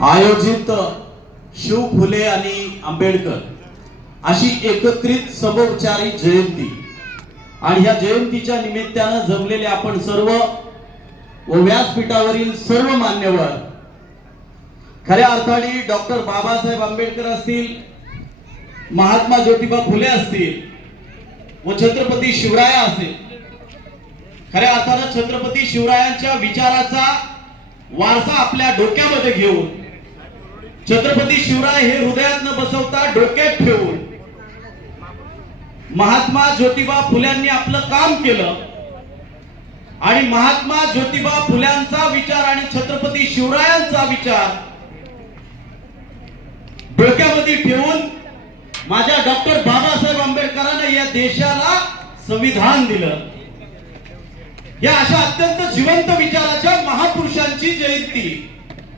आयोजित शिव फुले आणि आंबेडकर अशी एकत्रित समविचारी जयंती आणि या जयंतीच्या निमित्तानं जमलेले आपण सर्व व व्यासपीठावरील सर्व मान्यवर खऱ्या अर्थाने डॉक्टर बाबासाहेब आंबेडकर असतील, महात्मा ज्योतिबा फुले असतील व छत्रपती शिवराय असेल, खऱ्या अर्थानं छत्रपती शिवरायांच्या विचाराचा वारसा आपल्या डोक्यामध्ये घेऊन छत्रपती शिवराय हे हृदयात न बसवता डोक्यात ठेवून महात्मा ज्योतिबा फुल्यांनी आपलं काम केलं आणि महात्मा ज्योतिबा फुल्यांचा विचार आणि छत्रपती शिवरायांचा विचार डोक्यामध्ये ठेवून माझ्या डॉक्टर बाबासाहेब आंबेडकरांनी या देशाला संविधान दिलं। या अशा अत्यंत जिवंत विचाराच्या महापुरुषांची जयंती